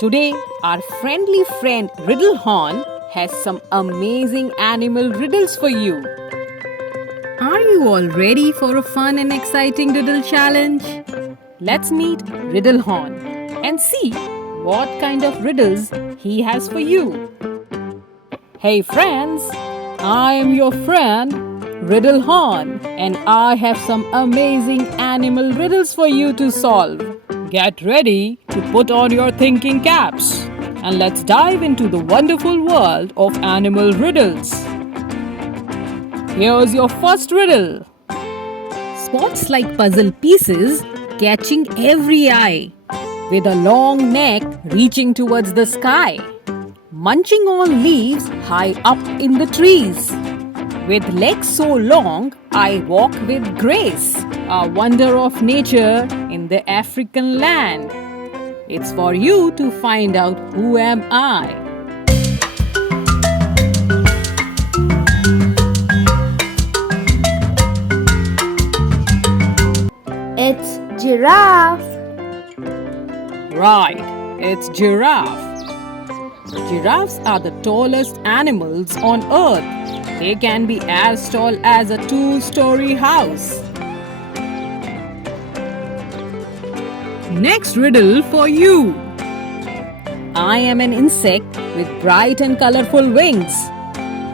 Today, our friendly friend Riddlehorn has some amazing animal riddles for you. Are you all ready for a fun and exciting riddle challenge? Let's meet Riddlehorn and see what kind of riddles he has for you. Hey friends, I am your friend Riddlehorn and I have some amazing animal riddles for you to solve. Get ready to put on your thinking caps and let's dive into the wonderful world of animal riddles. Here's your first riddle. Spots like puzzle pieces catching every eye, with a long neck reaching towards the sky, munching on leaves high up in the trees. With legs so long, I walk with grace, a wonder of nature in the African land. It's for you to find out who am I. It's giraffe. Right, it's giraffe. Giraffes are the tallest animals on earth. They can be as tall as a two-story house. Next riddle for you. I am an insect with bright and colorful wings.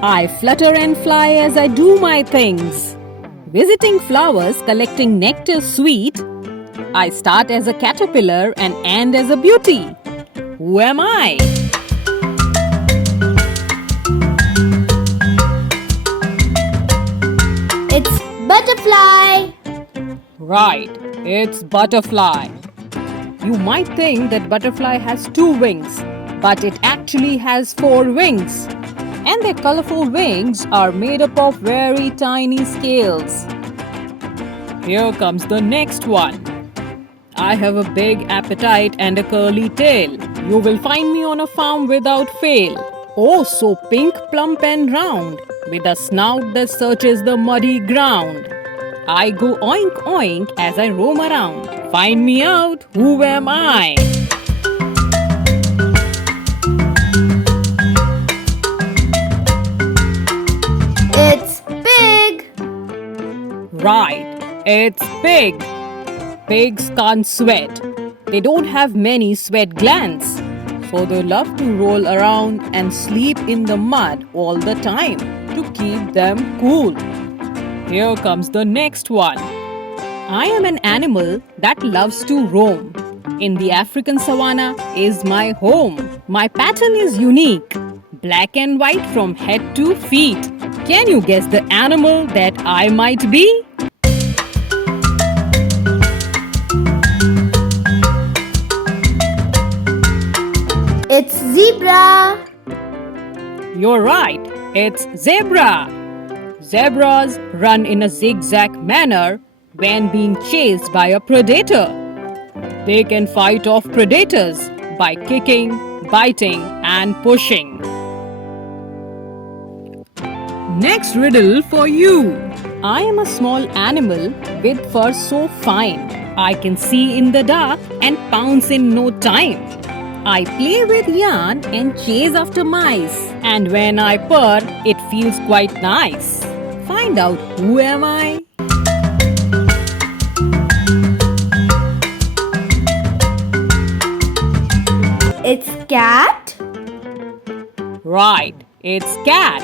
I flutter and fly as I do my things. Visiting flowers, collecting nectar sweet. I start as a caterpillar and end as a beauty. Who am I? It's butterfly. Right, it's butterfly. You might think that butterfly has two wings, but it actually has four wings. And their colorful wings are made up of very tiny scales. Here comes the next one. I have a big appetite and a curly tail. You will find me on a farm without fail. Oh, so pink, plump and round, with a snout that searches the muddy ground. I go oink oink as I roam around. Find me out, who am I? It's pig. Right, it's pig. Pigs can't sweat. They don't have many sweat glands. So they love to roll around and sleep in the mud all the time to keep them cool. Here comes the next one. I am an animal that loves to roam. In the African savanna is my home. My pattern is unique, black and white from head to feet. Can you guess the animal that I might be? It's zebra. You're right, it's zebra. Zebras run in a zigzag manner when being chased by a predator. They can fight off predators by kicking, biting, and pushing. Next riddle for you. I am a small animal with fur so fine. I can see in the dark and pounce in no time. I play with yarn and chase after mice. And when I purr, it feels quite nice. Find out who am I? It's cat. Right, it's cat.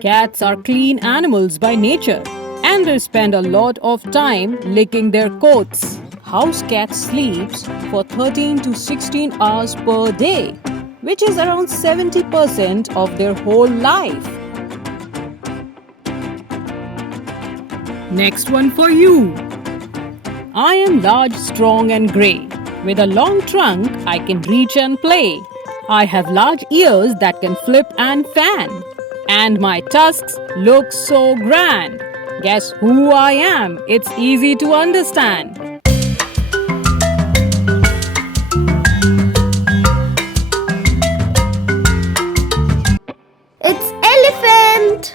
Cats are clean animals by nature and they spend a lot of time licking their coats. House cat sleeps for 13 to 16 hours per day, which is around 70% of their whole life. Next one for you. I am large, strong and grey. With a long trunk, I can reach and play. I have large ears that can flip and fan. And my tusks look so grand. Guess who I am? It's easy to understand. It's elephant.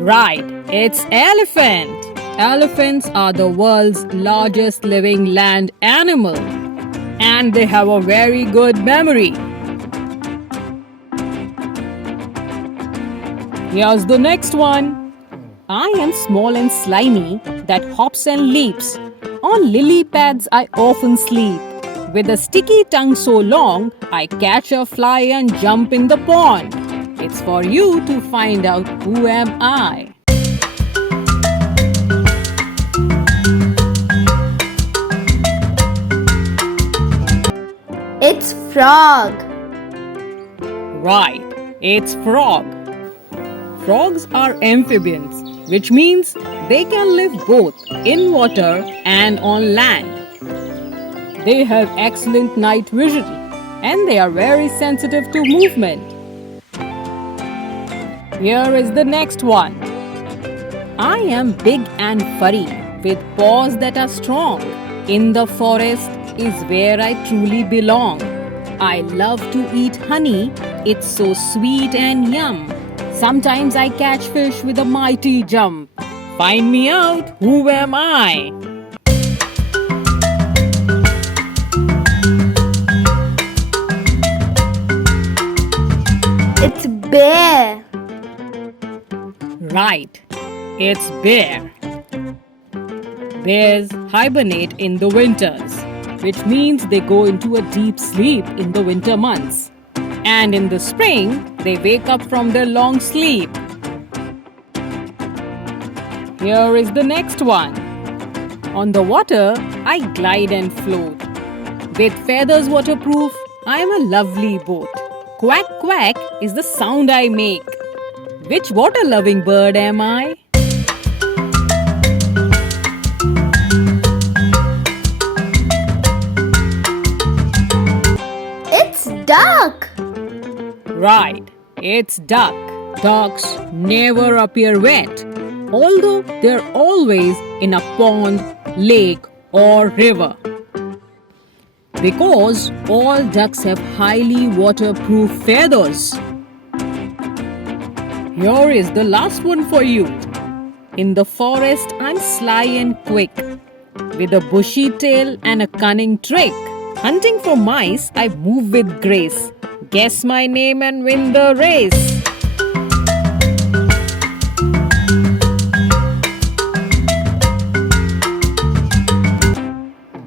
Right, it's elephant. Elephants are the world's largest living land animal, and they have a very good memory. Here's the next one. I am small and slimy that hops and leaps. On lily pads I often sleep. With a sticky tongue so long, I catch a fly and jump in the pond. It's for you to find out who am I. It's frog. Right, it's frog. Frogs are amphibians, which means they can live both in water and on land. They have excellent night vision and they are very sensitive to movement. Here is the next one. I am big and furry with paws that are strong. In the forest is where I truly belong. I love to eat honey, it's so sweet and yum. Sometimes I catch fish with a mighty jump. Find me out, who am I? It's bear. Right, it's bear. Bears hibernate in the winters, which means they go into a deep sleep in the winter months. And in the spring, they wake up from their long sleep. Here is the next one. On the water, I glide and float. With feathers waterproof, I am a lovely boat. Quack quack is the sound I make. Which water-loving bird am I? It's duck. Right, it's duck. Ducks never appear wet, although they're always in a pond, lake, or river. Because all ducks have highly waterproof feathers. Here is the last one for you. In the forest, I'm sly and quick, with a bushy tail and a cunning trick. Hunting for mice, I move with grace. Guess my name and win the race.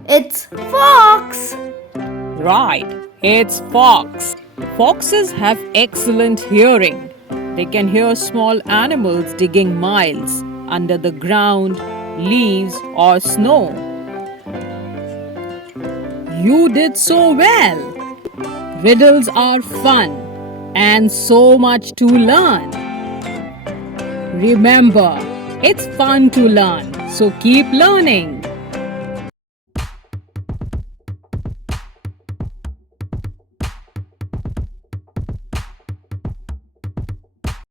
It's fox. Right, it's fox. Foxes have excellent hearing. They can hear small animals digging miles under the ground, leaves, or snow. You did so well. Riddles are fun and so much to learn. Remember, it's fun to learn, so keep learning.